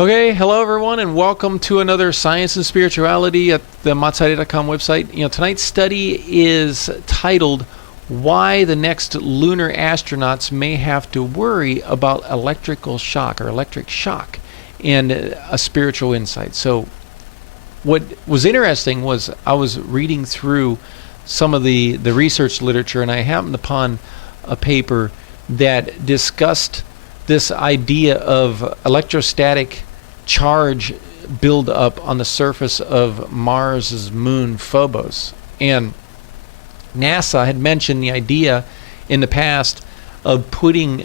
Okay, hello everyone, and welcome to another Science and Spirituality at the Matsai.com website. Tonight's study is titled "Why the Next Lunar Astronauts May Have to Worry About Electrical Shock" or Electric Shock, and a spiritual insight. So, what was interesting was I was reading through some of the research literature, and I happened upon a paper that discussed this idea of electrostatic charge buildup on the surface of Mars's moon Phobos. And NASA had mentioned the idea in the past of putting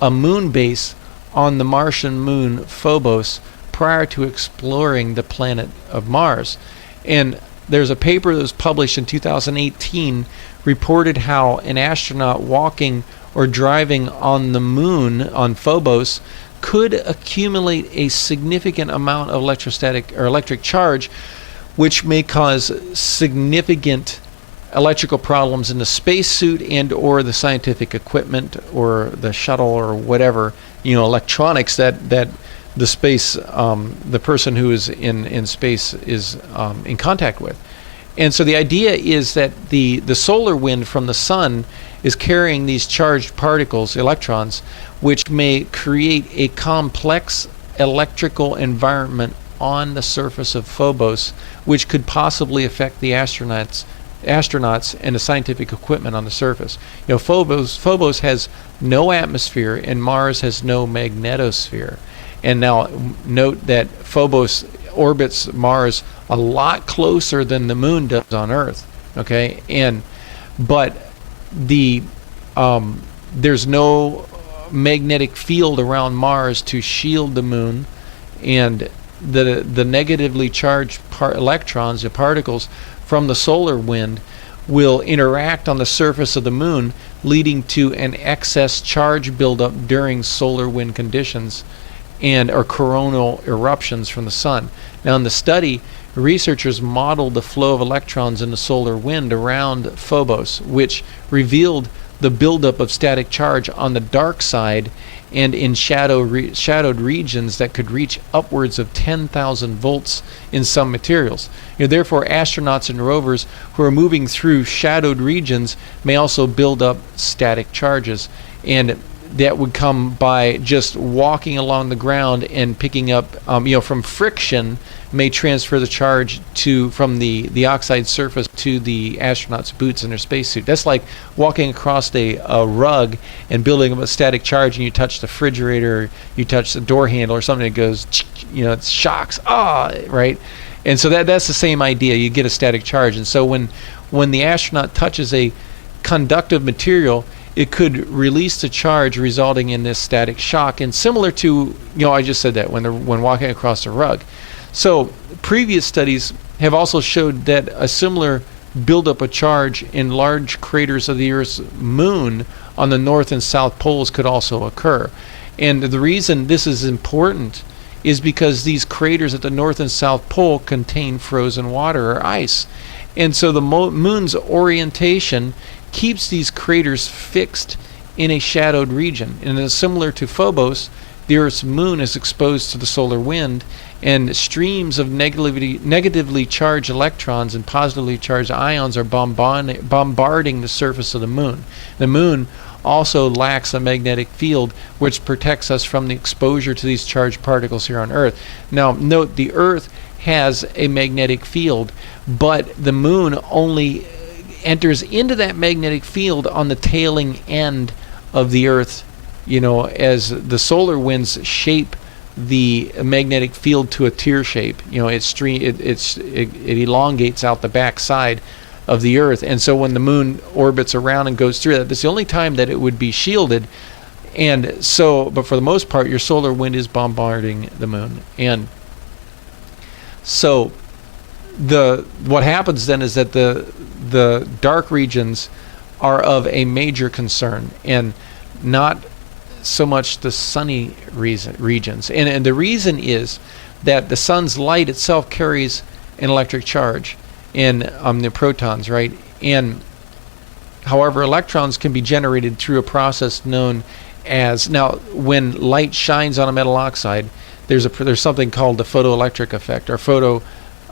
a moon base on the Martian moon Phobos prior to exploring the planet of Mars. And there's a paper that was published in 2018 reported how an astronaut walking or driving on the moon on Phobos could accumulate a significant amount of electrostatic or electric charge, which may cause significant electrical problems in the spacesuit and or the scientific equipment or the shuttle or whatever, electronics that the space, the person who is in space is in contact with. And so the idea is that the solar wind from the sun is carrying these charged particles, electrons, which may create a complex electrical environment on the surface of Phobos, which could possibly affect the astronauts and the scientific equipment on the surface. Phobos has no atmosphere and Mars has no magnetosphere. And now note that Phobos orbits Mars a lot closer than the moon does on Earth. Okay, but there's no magnetic field around Mars to shield the moon, and the negatively charged electrons, the particles from the solar wind, will interact on the surface of the moon, leading to an excess charge buildup during solar wind conditions or coronal eruptions from the sun. Now, in the study, researchers modeled the flow of electrons in the solar wind around Phobos, which revealed the buildup of static charge on the dark side and in shadowed regions that could reach upwards of 10,000 volts in some materials. Therefore, astronauts and rovers who are moving through shadowed regions may also build up static charges, and that would come by just walking along the ground and picking up, from friction, may transfer the charge from the oxide surface to the astronaut's boots in their spacesuit. That's like walking across a rug and building up a static charge, and you touch the refrigerator, you touch the door handle or something, it goes, it shocks, right? And so that's the same idea. You get a static charge. And so when the astronaut touches a conductive material, it could release the charge, resulting in this static shock. And similar to, I just said that when walking across a rug. So previous studies have also showed that a similar buildup of charge in large craters of the Earth's moon on the north and south poles could also occur. And the reason this is important is because these craters at the north and south pole contain frozen water or ice. And so the moon's orientation keeps these craters fixed in a shadowed region. And similar to Phobos, the Earth's moon is exposed to the solar wind, and streams of negatively charged electrons and positively charged ions are bombarding the surface of the moon. The moon also lacks a magnetic field which protects us from the exposure to these charged particles here on Earth. Now, note the Earth has a magnetic field, but the moon only enters into that magnetic field on the tailing end of the Earth, as the solar winds shape the magnetic field to a tear shape. It elongates out the back side of the Earth, and so when the moon orbits around and goes through that, that's the only time that it would be shielded. And so, but for the most part, your solar wind is bombarding the moon. And so what happens then is that the dark regions are of a major concern, and not so much the sunny regions. And the reason is that the sun's light itself carries an electric charge in the protons, right? And however, electrons can be generated through a process known as, now when light shines on a metal oxide, there's something called the photoelectric effect, or photo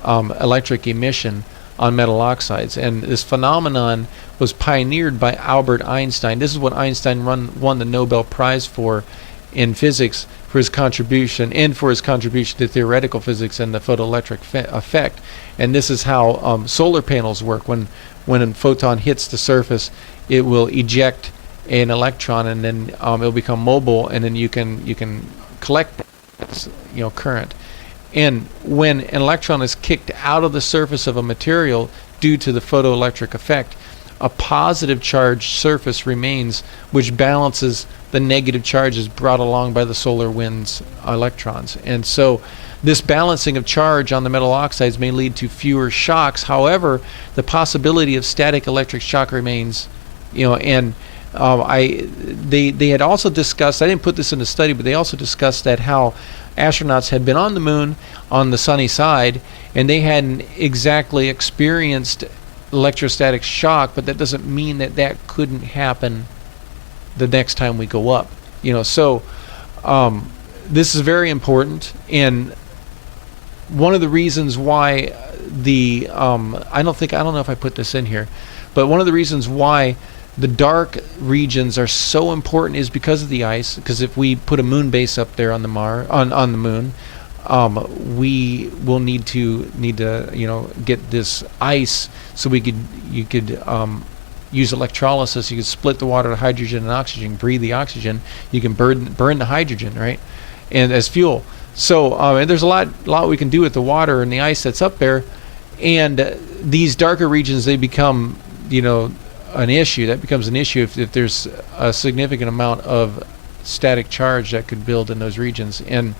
electric emission on metal oxides. And this phenomenon was pioneered by Albert Einstein. This is what Einstein won the Nobel Prize for in physics, for his contribution, and for his contribution to theoretical physics and the photoelectric effect. And this is how solar panels work. When a photon hits the surface, it will eject an electron, and then it'll become mobile, and then you can collect current. And when an electron is kicked out of the surface of a material due to the photoelectric effect, a positive charged surface remains, which balances the negative charges brought along by the solar wind's electrons. And so this balancing of charge on the metal oxides may lead to fewer shocks. However, the possibility of static electric shock remains, and they had also discussed, I didn't put this in the study, but they also discussed that how astronauts had been on the moon on the sunny side, and they hadn't exactly experienced electrostatic shock, but that doesn't mean that couldn't happen the next time we go up. So this is very important, and one of the reasons why I don't know if I put this in here, but one of the reasons why the dark regions are so important is because of the ice. Because if we put a moon base up there on the on the moon, we will need to get this ice, so you could use electrolysis. You could split the water to hydrogen and oxygen, breathe the oxygen. You can burn the hydrogen, right, and as fuel. So and there's a lot we can do with the water and the ice that's up there. And these darker regions, they become an issue. That becomes an issue if there's a significant amount of static charge that could build in those regions. And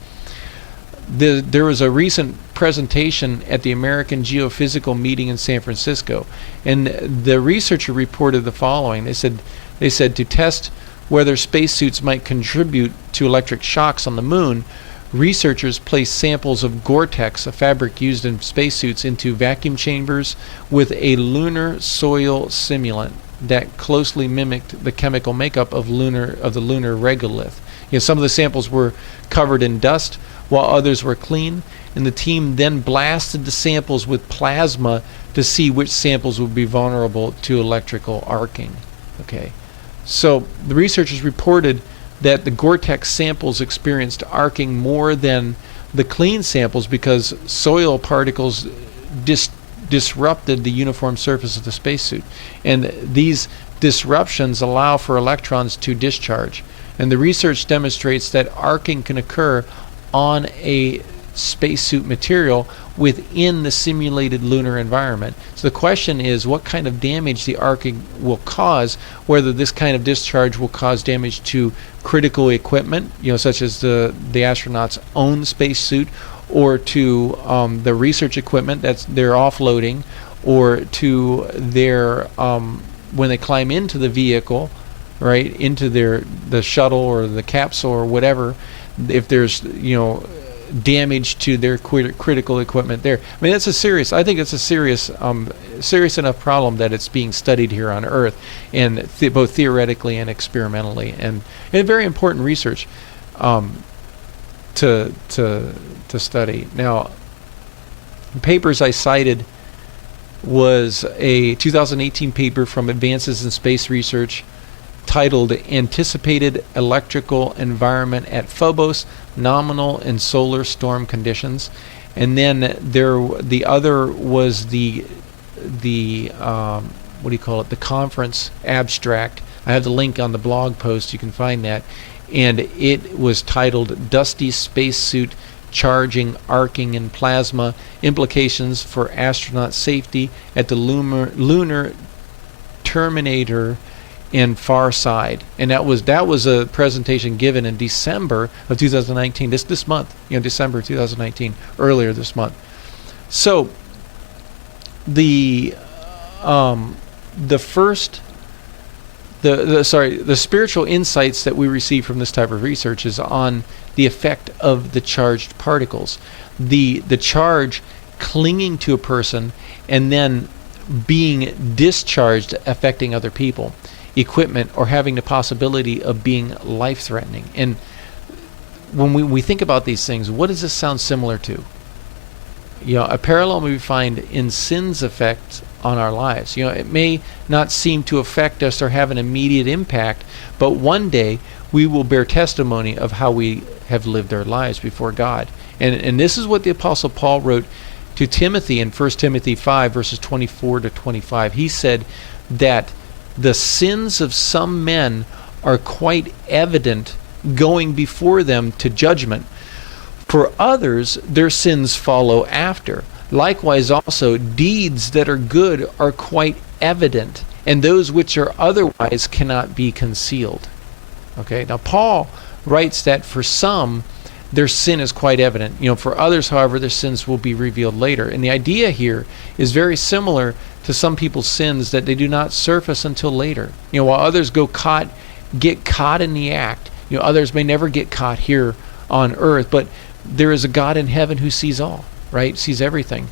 there was a recent presentation at the American Geophysical meeting in San Francisco, and the researcher reported the following. They said to test whether spacesuits might contribute to electric shocks on the moon, researchers placed samples of Gore-Tex, a fabric used in spacesuits, into vacuum chambers with a lunar soil simulant that closely mimicked the chemical makeup of the lunar regolith. Some of the samples were covered in dust, while others were clean, and the team then blasted the samples with plasma to see which samples would be vulnerable to electrical arcing. Okay, so the researchers reported that the Gore-Tex samples experienced arcing more than the clean samples because soil particles disrupted the uniform surface of the spacesuit, and these disruptions allow for electrons to discharge. And the research demonstrates that arcing can occur on a spacesuit material within the simulated lunar environment. So the question is what kind of damage the arcing will cause, whether this kind of discharge will cause damage to critical equipment, such as the astronauts' own spacesuit, or to the research equipment that they're offloading, or to their when they climb into the vehicle, right, into the shuttle or the capsule or whatever, if there's damage to their critical equipment there. I mean, I think it's a serious enough problem that it's being studied here on Earth, and both theoretically and experimentally, and very important research to study. Now, the papers I cited was a 2018 paper from Advances in Space Research titled Anticipated Electrical Environment at Phobos, Nominal and Solar Storm Conditions. And then the other was the the conference abstract. I have the link on the blog post, you can find that. And it was titled Dusty Spacesuit Charging, Arcing, and Plasma Implications for Astronaut Safety at the Lunar Terminator and Far Side. And that was a presentation given in December of 2019, this month, December 2019, earlier this month. So the spiritual insights that we receive from this type of research is on the effect of the charged particles, the charge clinging to a person and then being discharged, affecting other people, equipment, or having the possibility of being life-threatening. And when we think about these things, what does this sound similar to? A parallel we find in sin's effect on our lives. It may not seem to affect us or have an immediate impact, but one day we will bear testimony of how we have lived our lives before God. And this is what the Apostle Paul wrote to Timothy in 1 Timothy 5, verses 24 to 25. He said that the sins of some men are quite evident, going before them to judgment. For others, their sins follow after. Likewise also, deeds that are good are quite evident, and those which are otherwise cannot be concealed. Okay, now Paul writes that for some, their sin is quite evident. For others, however, their sins will be revealed later. And the idea here is very similar to some people's sins, that they do not surface until later. While others get caught in the act, others may never get caught here on earth, but there is a God in heaven who sees all, right? Sees everything.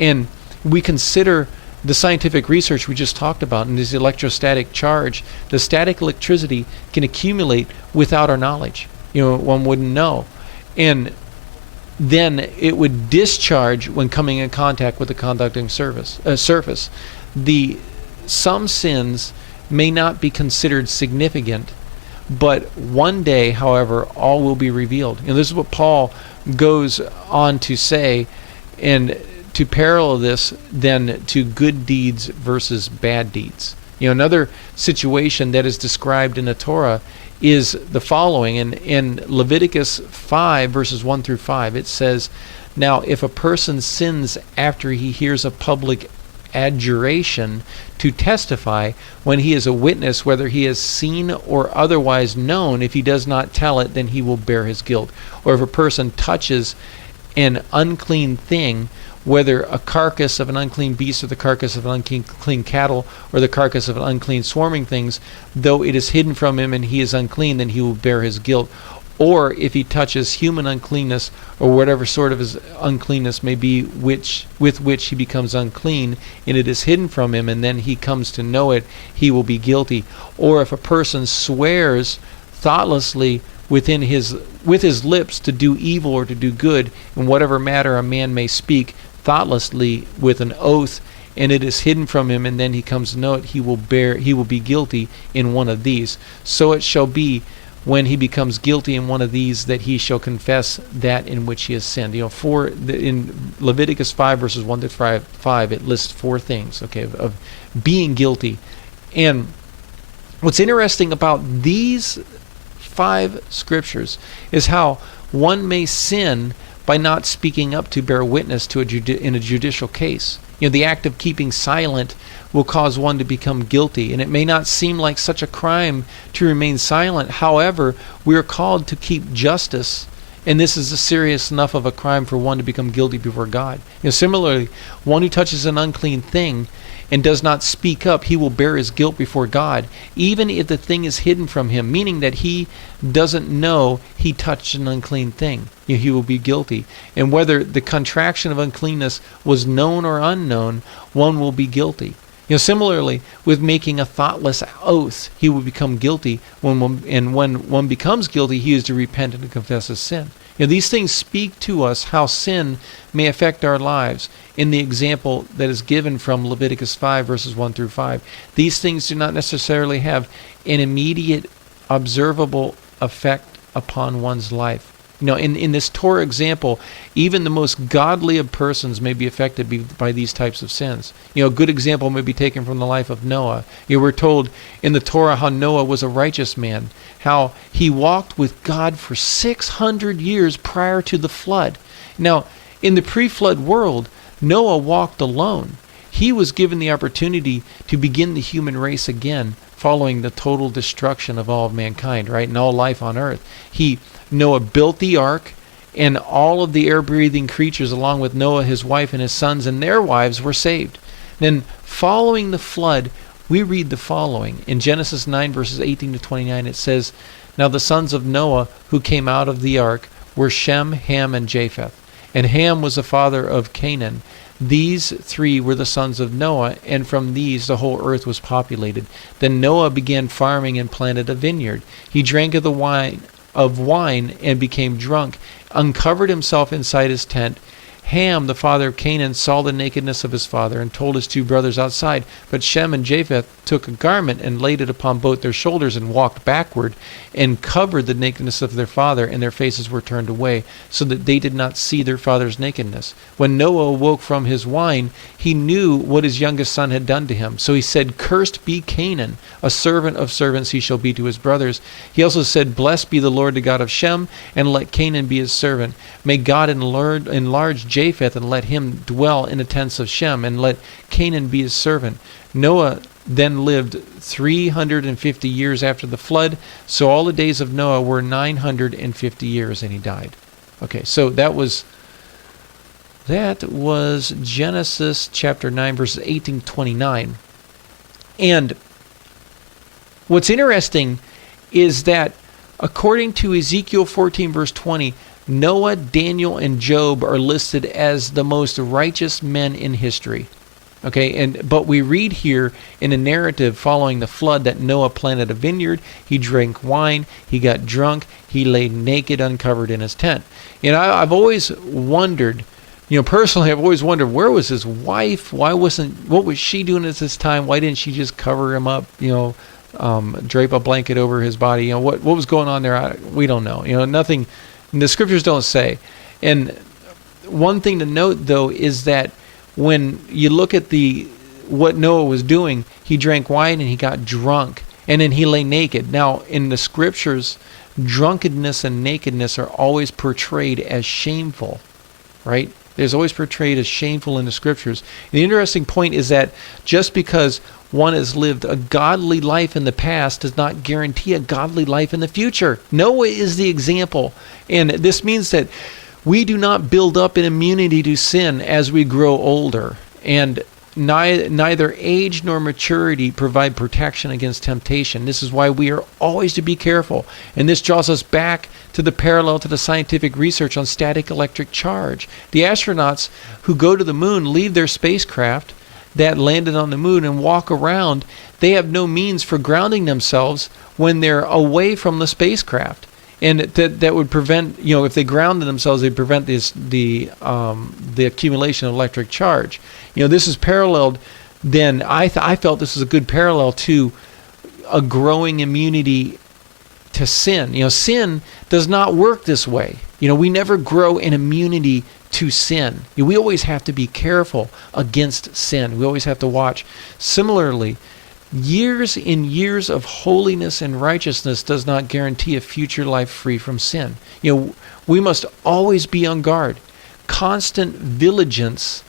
And we consider the scientific research we just talked about, and this electrostatic charge. The static electricity can accumulate without our knowledge. One wouldn't know. And then it would discharge when coming in contact with the conducting surface. Some sins may not be considered significant, but one day, however, all will be revealed. This is what Paul goes on to say, and to parallel this then to good deeds versus bad deeds. Another situation that is described in the Torah is the following. In Leviticus 5, verses 1 through 5, it says, "Now if a person sins after he hears a public adjuration to testify, when he is a witness, whether he has seen or otherwise known, if he does not tell it, then he will bear his guilt. Or if a person touches an unclean thing, whether a carcass of an unclean beast or the carcass of an unclean cattle or the carcass of an unclean swarming things, though it is hidden from him and he is unclean, then he will bear his guilt. Or if he touches human uncleanness or whatever sort of his uncleanness may be, with which he becomes unclean, and it is hidden from him, and then he comes to know it, he will be guilty. Or if a person swears thoughtlessly with his lips to do evil or to do good, in whatever matter a man may speak thoughtlessly with an oath, and it is hidden from him, and then he comes to know it, he will be guilty in one of these. So it shall be, when he becomes guilty in one of these, that he shall confess that in which he has sinned." In Leviticus 5, verses 1 to 5, it lists four things, of being guilty. And what's interesting about these 5 scriptures is how one may sin by not speaking up to bear witness to in a judicial case. The act of keeping silent will cause one to become guilty, and it may not seem like such a crime to remain silent. However, we are called to keep justice, and this is a serious enough of a crime for one to become guilty before God. Similarly, one who touches an unclean thing and does not speak up, he will bear his guilt before God, even if the thing is hidden from him, meaning that he doesn't know he touched an unclean thing. He will be guilty. And whether the contraction of uncleanness was known or unknown, one will be guilty. Similarly, with making a thoughtless oath, he will become guilty. When one becomes guilty, he is to repent and to confess his sin. These things speak to us how sin may affect our lives in the example that is given from Leviticus 5, verses 1 through 5. These things do not necessarily have an immediate, observable effect upon one's life. In this Torah example, even the most godly of persons may be affected by these types of sins. A good example may be taken from the life of Noah. We're told in the Torah how Noah was a righteous man, how he walked with God for 600 years prior to the flood. Now, in the pre-flood world, Noah walked alone. He was given the opportunity to begin the human race again, following the total destruction of all of mankind, right, and all life on earth. Noah built the ark, and all of the air-breathing creatures, along with Noah, his wife, and his sons, and their wives, were saved. Then, following the flood, we read the following. In Genesis 9, verses 18 to 29, it says, "Now the sons of Noah who came out of the ark were Shem, Ham, and Japheth. And Ham was the father of Canaan. These 3 were the sons of Noah, and from these the whole earth was populated. Then Noah began farming and planted a vineyard. He drank of the wine of wine and became drunk, uncovered himself inside his tent. Ham, the father of Canaan, saw the nakedness of his father and told his two brothers outside. But Shem and Japheth took a garment and laid it upon both their shoulders and walked backward and covered the nakedness of their father, and their faces were turned away, so that they did not see their father's nakedness. When Noah awoke from his wine, he knew what his youngest son had done to him. So he said, "Cursed be Canaan, a servant of servants he shall be to his brothers." He also said, "Blessed be the Lord, the God of Shem, and let Canaan be his servant. May God enlarge Japheth, and let him dwell in the tents of Shem, and let Canaan be his servant." Noah then lived 350 years after the flood, so all the days of Noah were 950 years, and he died. Okay, so that was Genesis chapter 9, verses 18 to 29. And what's interesting is that according to Ezekiel 14, verse 20, Noah, Daniel, and Job are listed as the most righteous men in history. Okay, but we read here in a narrative following the flood that Noah planted a vineyard, he drank wine, he got drunk, he lay naked, uncovered in his tent. And I've always wondered, personally, I've always wondered, where was his wife? What was she doing at this time? Why didn't she just cover him up, drape a blanket over his body? What was going on there? We don't know. Nothing, the scriptures don't say. And one thing to note, though, is that when you look at what Noah was doing, he drank wine and he got drunk, and then he lay naked. Now, in the scriptures, drunkenness and nakedness are always portrayed as shameful, right? There's always portrayed as shameful in the scriptures. And the interesting point is that just because one has lived a godly life in the past does not guarantee a godly life in the future. Noah is the example, and this means that we do not build up an immunity to sin as we grow older, and neither age nor maturity provide protection against temptation. This is why we are always to be careful, and this draws us back to the parallel to the scientific research on static electric charge. The astronauts who go to the moon leave their spacecraft that landed on the moon and walk around. They have no means for grounding themselves when they're away from the spacecraft. And that would prevent, if they grounded themselves, they'd prevent the accumulation of electric charge. This is paralleled. Then I felt this was a good parallel to a growing immunity to sin. Sin does not work this way. We never grow an immunity to sin. We always have to be careful against sin. We always have to watch. Similarly, years and years of holiness and righteousness does not guarantee a future life free from sin. We must always be on guard. Constant vigilance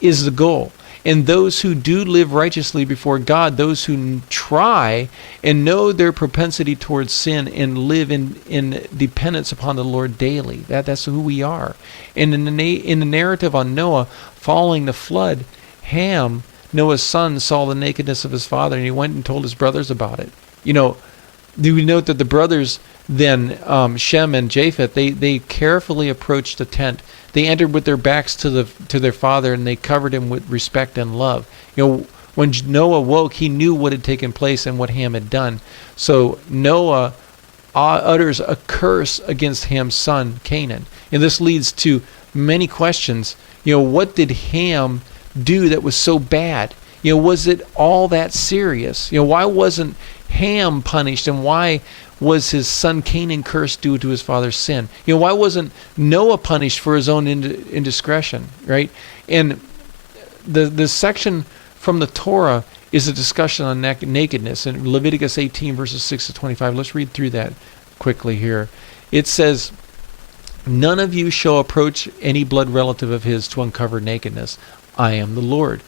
is the goal. And those who do live righteously before God, those who try and know their propensity towards sin and live in dependence upon the Lord daily, that's who we are. And in the narrative on Noah, following the flood, Ham, Noah's son, saw the nakedness of his father, and he went and told his brothers about it. Do we note that the brothers then, Shem and Japheth, they carefully approached the tent. They entered with their backs to their father, and they covered him with respect and love. When Noah woke, he knew what had taken place and what Ham had done. So Noah utters a curse against Ham's son, Canaan. And this leads to many questions. What did Ham do that was so bad? Was it all that serious? Why wasn't Ham punished, and why was his son Canaan cursed due to his father's sin? Why wasn't Noah punished for his own indiscretion, right? And the section from the Torah is a discussion on nakedness in Leviticus 18 verses 6 to 25. Let's read through that quickly here. It says, "None of you shall approach any blood relative of his to uncover nakedness. I am the Lord.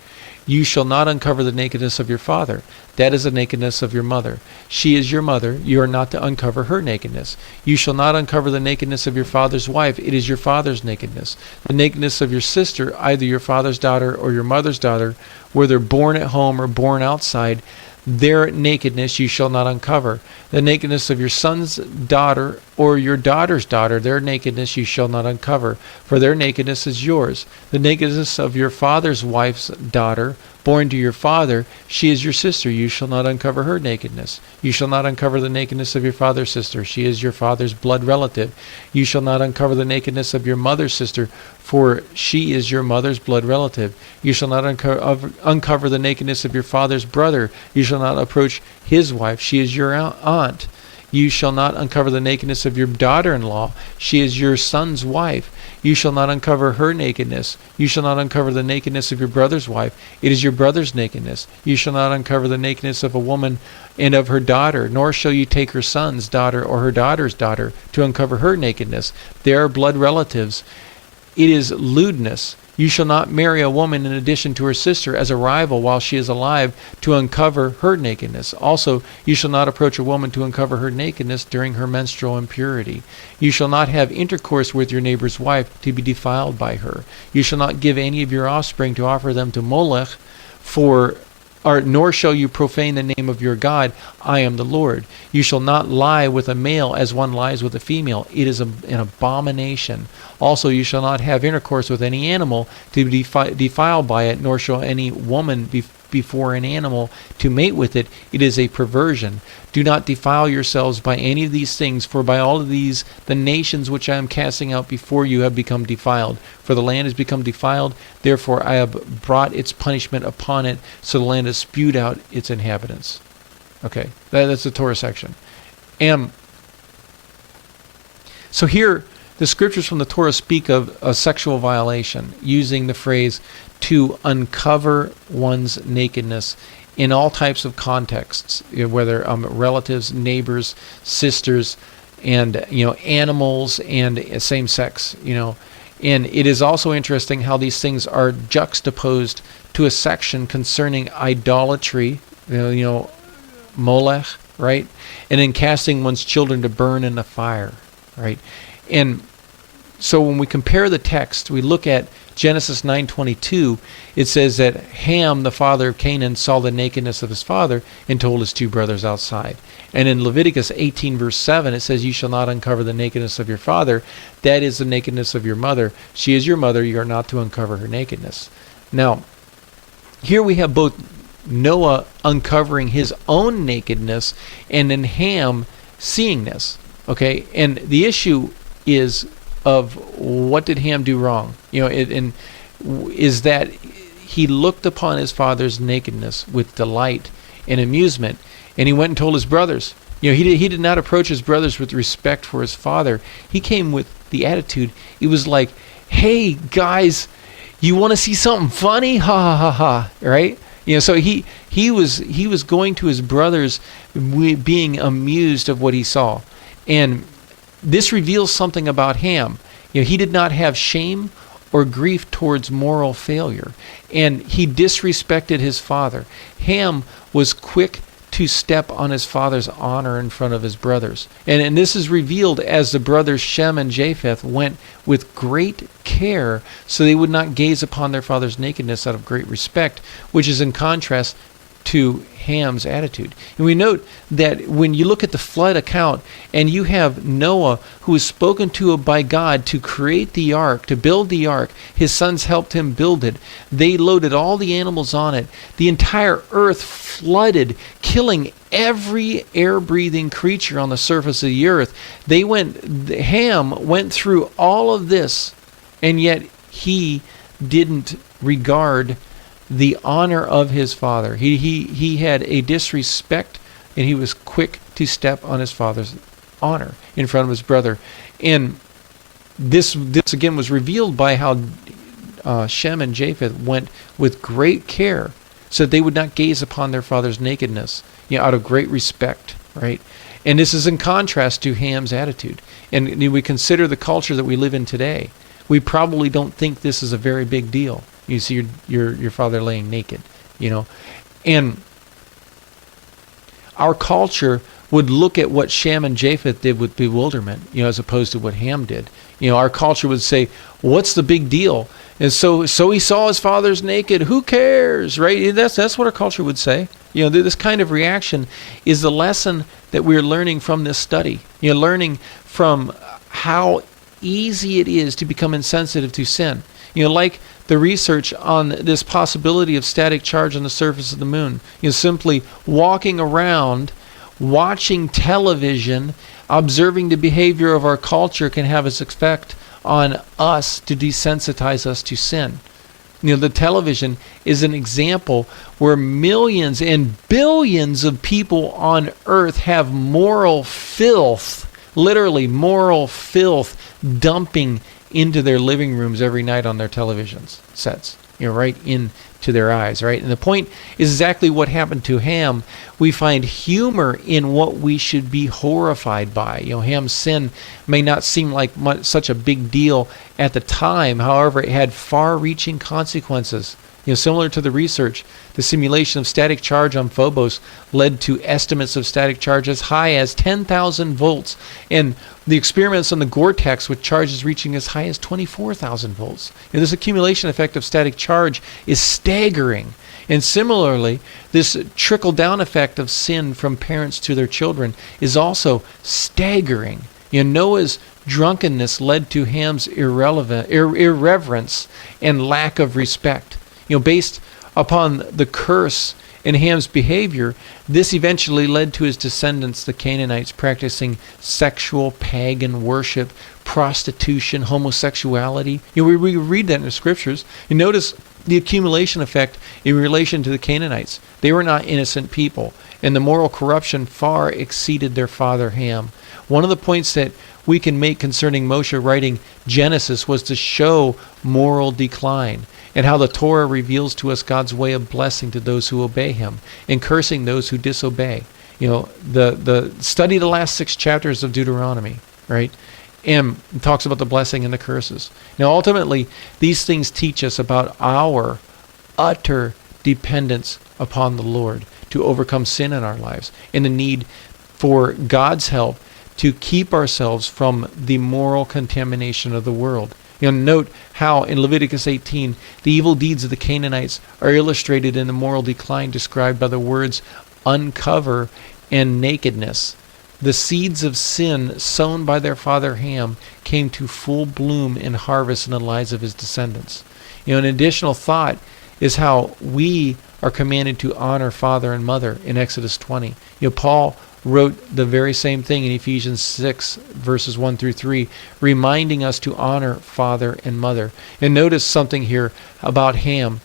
You shall not uncover the nakedness of your father. That is the nakedness of your mother. She is your mother. You are not to uncover her nakedness. You shall not uncover the nakedness of your father's wife. It is your father's nakedness. The nakedness of your sister, either your father's daughter or your mother's daughter, whether born at home or born outside, their nakedness you shall not uncover. The nakedness of your son's daughter or your daughter's daughter, their nakedness you shall not uncover, for their nakedness is yours. The nakedness of your father's wife's daughter, born to your father, she is your sister. You shall not uncover her nakedness. You shall not uncover the nakedness of your father's sister. She is your father's blood relative. You shall not uncover the nakedness of your mother's sister, for she is your mother's blood relative. You shall not uncover the nakedness of your father's brother. You shall not approach his wife. She is your aunt. You shall not uncover the nakedness of your daughter-in-law. She is your son's wife. You shall not uncover her nakedness. You shall not uncover the nakedness of your brother's wife. It is your brother's nakedness. You shall not uncover the nakedness of a woman and of her daughter, nor shall you take her son's daughter or her daughter's daughter to uncover her nakedness. They are blood relatives. It is lewdness. You shall not marry a woman in addition to her sister as a rival while she is alive to uncover her nakedness. Also, you shall not approach a woman to uncover her nakedness during her menstrual impurity. You shall not have intercourse with your neighbor's wife to be defiled by her. You shall not give any of your offspring to offer them to Molech, nor shall you profane the name of your God. I am the Lord. You shall not lie with a male as one lies with a female. It is an abomination. Also, you shall not have intercourse with any animal to be defiled by it, nor shall any woman be before an animal to mate with it. It is a perversion. Do not defile yourselves by any of these things, for by all of these the nations which I am casting out before you have become defiled. For the land has become defiled, therefore I have brought its punishment upon it, so the land has spewed out its inhabitants. Okay, that's the Torah section. And so here, the scriptures from the Torah speak of a sexual violation, using the phrase to uncover one's nakedness in all types of contexts, whether relatives, neighbors, sisters, and animals, and same sex. And it is also interesting how these things are juxtaposed to a section concerning idolatry, Molech, right, and in casting one's children to burn in the fire, right. And so when we compare the text, we look at Genesis 9:22. It says that Ham, the father of Canaan, saw the nakedness of his father and told his two brothers outside. And in Leviticus 18 verse 7, it says, you shall not uncover the nakedness of your father. That is the nakedness of your mother. She is your mother. You are not to uncover her nakedness. Now, here we have both Noah uncovering his own nakedness and then Ham seeing this. Okay, and the issue is of what did Ham do wrong? Is that he looked upon his father's nakedness with delight and amusement, and he went and told his brothers. He did not approach his brothers with respect for his father. He came with the attitude. It was like, hey guys, you want to see something funny? Ha ha ha ha! Right? So he was going to his brothers, being amused of what he saw, and this reveals something about Ham. He did not have shame or grief towards moral failure, and he disrespected his father. Ham was quick to step on his father's honor in front of his brothers. And this is revealed as the brothers Shem and Japheth went with great care so they would not gaze upon their father's nakedness out of great respect, which is in contrast to Ham's attitude. And we note that when you look at the flood account and you have Noah, who was spoken to by God to create the ark, to build the ark, his sons helped him build it. They loaded all the animals on it. The entire earth flooded, killing every air-breathing creature on the surface of the earth. Ham went through all of this, and yet he didn't regard the honor of his father. He had a disrespect, and he was quick to step on his father's honor in front of his brother. And this again was revealed by how Shem and Japheth went with great care so that they would not gaze upon their father's nakedness, out of great respect, right? And this is in contrast to Ham's attitude. And we consider the culture that we live in today. We probably don't think this is a very big deal. You see your father laying naked, and our culture would look at what Shem and Japheth did with bewilderment, as opposed to what Ham did. Our culture would say, "What's the big deal?" And so he saw his father's naked. Who cares, right? That's what our culture would say. This kind of reaction is the lesson that we're learning from this study. Learning from how easy it is to become insensitive to sin. Like the research on this possibility of static charge on the surface of the moon. Simply walking around, watching television, observing the behavior of our culture can have its effect on us to desensitize us to sin. The television is an example where millions and billions of people on earth have moral filth, literally moral filth, dumping into their living rooms every night on their television sets, right into their eyes, right? And the point is exactly what happened to Ham. We find humor in what we should be horrified by. Ham's sin may not seem like such a big deal at the time. However, it had far-reaching consequences. Similar to the research, the simulation of static charge on Phobos led to estimates of static charge as high as 10,000 volts, and the experiments on the Gore-Tex with charges reaching as high as 24,000 volts. This accumulation effect of static charge is staggering. And similarly, this trickle-down effect of sin from parents to their children is also staggering. Noah's drunkenness led to Ham's irreverence and lack of respect. Based upon the curse in Ham's behavior, this eventually led to his descendants, the Canaanites, practicing sexual pagan worship, prostitution, homosexuality. We read that in the scriptures. You notice the accumulation effect in relation to the Canaanites. They were not innocent people, and the moral corruption far exceeded their father Ham. One of the points that we can make concerning Moshe writing Genesis was to show moral decline, and how the Torah reveals to us God's way of blessing to those who obey him and cursing those who disobey. The study the last 6 chapters of Deuteronomy, right? And it talks about the blessing and the curses. Now, ultimately, these things teach us about our utter dependence upon the Lord to overcome sin in our lives, and the need for God's help to keep ourselves from the moral contamination of the world. Note how in Leviticus 18, the evil deeds of the Canaanites are illustrated in the moral decline described by the words uncover and nakedness. The seeds of sin sown by their father Ham came to full bloom and harvest in the lives of his descendants. An additional thought is how we are commanded to honor father and mother in Exodus 20. Paul wrote the very same thing in Ephesians 6, verses 1 through 3, reminding us to honor father and mother. And notice something here about Ham.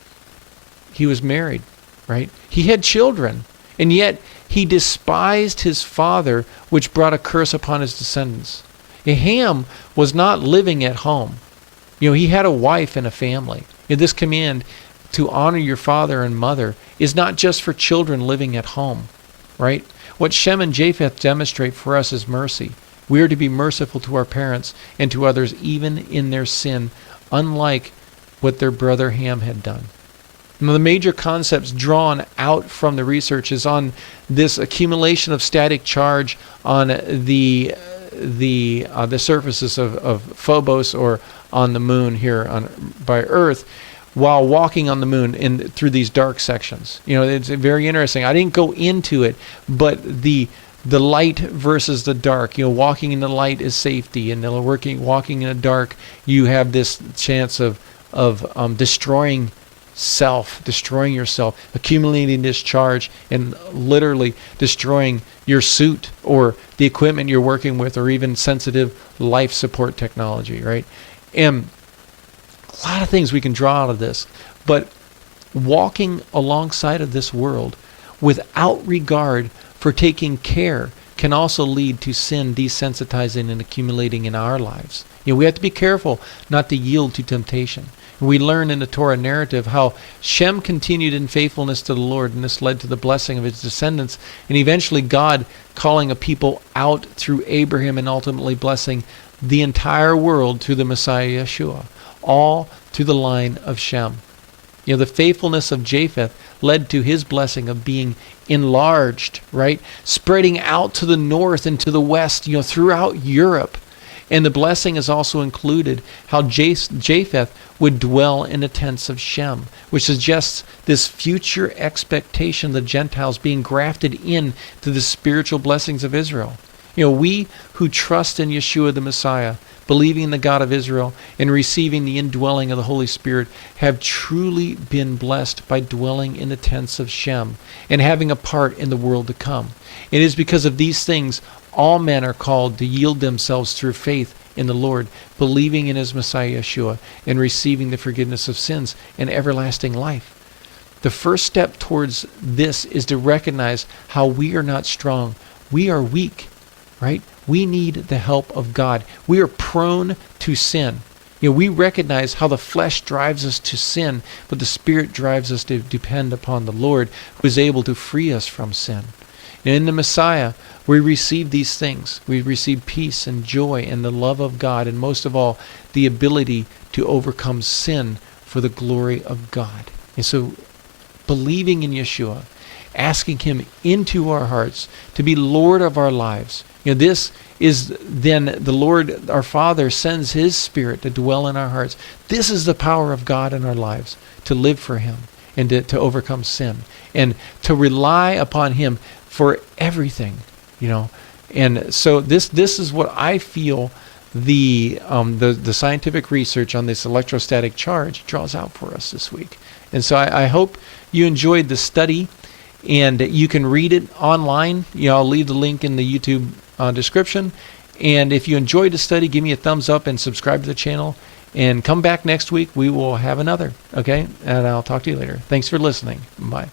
He was married, right? He had children, and yet he despised his father, which brought a curse upon his descendants. Ham was not living at home. He had a wife and a family. This command to honor your father and mother is not just for children living at home, right? What Shem and Japheth demonstrate for us is mercy. We are to be merciful to our parents and to others even in their sin, unlike what their brother Ham had done. Now, the major concepts drawn out from the research is on this accumulation of static charge on the surfaces of Phobos, or on the moon here by Earth, while walking on the moon through these dark sections. It's very interesting. I didn't go into it, but the light versus the dark. Walking in the light is safety, and walking in the dark, you have this chance of destroying yourself, accumulating this charge, and literally destroying your suit or the equipment you're working with, or even sensitive life support technology, right? And a lot of things we can draw out of this, but walking alongside of this world without regard for taking care can also lead to sin desensitizing and accumulating in our lives. We have to be careful not to yield to temptation. We learn in the Torah narrative how Shem continued in faithfulness to the Lord, and this led to the blessing of his descendants, and eventually God calling a people out through Abraham and ultimately blessing the entire world through the Messiah Yeshua, all through the line of Shem. The faithfulness of Japheth led to his blessing of being enlarged, right? Spreading out to the north and to the west, throughout Europe. And the blessing is also included how Japheth would dwell in the tents of Shem, which suggests this future expectation of the Gentiles being grafted in to the spiritual blessings of Israel. We who trust in Yeshua the Messiah, believing in the God of Israel and receiving the indwelling of the Holy Spirit, have truly been blessed by dwelling in the tents of Shem and having a part in the world to come. It is because of these things all men are called to yield themselves through faith in the Lord, believing in his Messiah Yeshua and receiving the forgiveness of sins and everlasting life. The first step towards this is to recognize how we are not strong. We are weak, right? We need the help of God. We are prone to sin. We recognize how the flesh drives us to sin, but the Spirit drives us to depend upon the Lord, who is able to free us from sin. And in the Messiah, we receive these things. We receive peace and joy and the love of God, and most of all, the ability to overcome sin for the glory of God. And so, believing in Yeshua, asking him into our hearts to be Lord of our lives. This is then the Lord, our Father, sends his Spirit to dwell in our hearts. This is the power of God in our lives, to live for him and to overcome sin and to rely upon him for everything, And so this is what I feel the scientific research on this electrostatic charge draws out for us this week. And so I hope you enjoyed the study, and you can read it online. I'll leave the link in the YouTube description. And if you enjoyed the study, give me a thumbs up and subscribe to the channel. And come back next week. We will have another. Okay? And I'll talk to you later. Thanks for listening. Bye.